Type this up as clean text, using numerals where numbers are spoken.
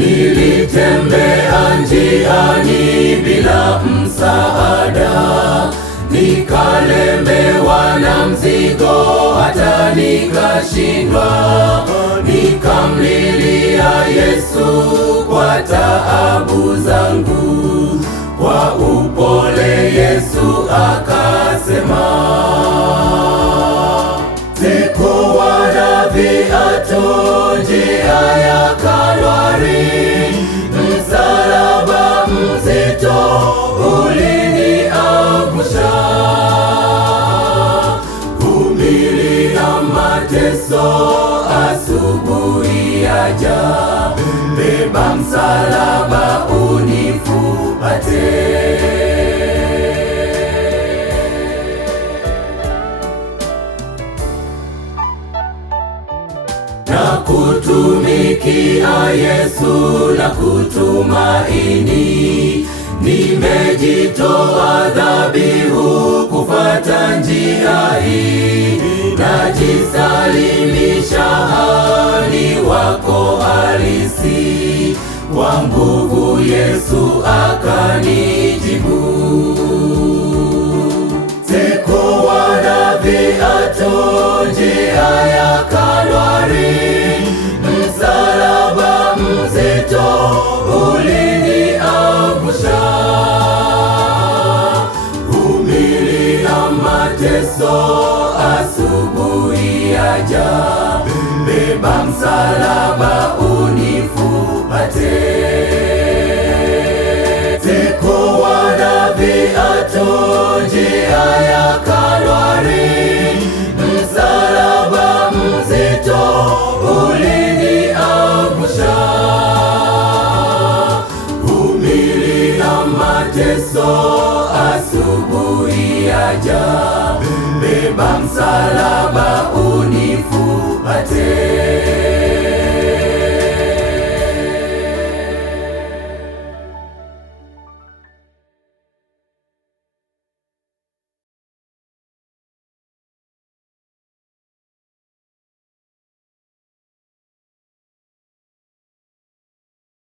Nilitembea njiani bila msaada, nikalemewa na mzigo hata nikashindwa. Nikamlilia Yesu kwa taabu zangu, kwa upole Yesu akasema, sikuwa na viatu njia ya Kalvari, msalaba mzito uliniangusha. Vumilia mateso, asubuhi yaja, beba msalaba unifuate. Na kutumikia Yesu na kutumaini, nimejitoa dhabihu kufuata njia hii. Najisalimisha hali wako halisi, kwa nguvu Yesu akanijibu. Sikuwa na viatu njia ya Kalvari, msalaba mzito uliniangusha. Vumilia mateso, asubuhi yaja, beba msalaba unifuate. Sikuwa na viatu njia ya Kalvari, msalaba mzito uliniangusha. Vumilia mateso, asubuhi yaja, beba msalaba unifuate.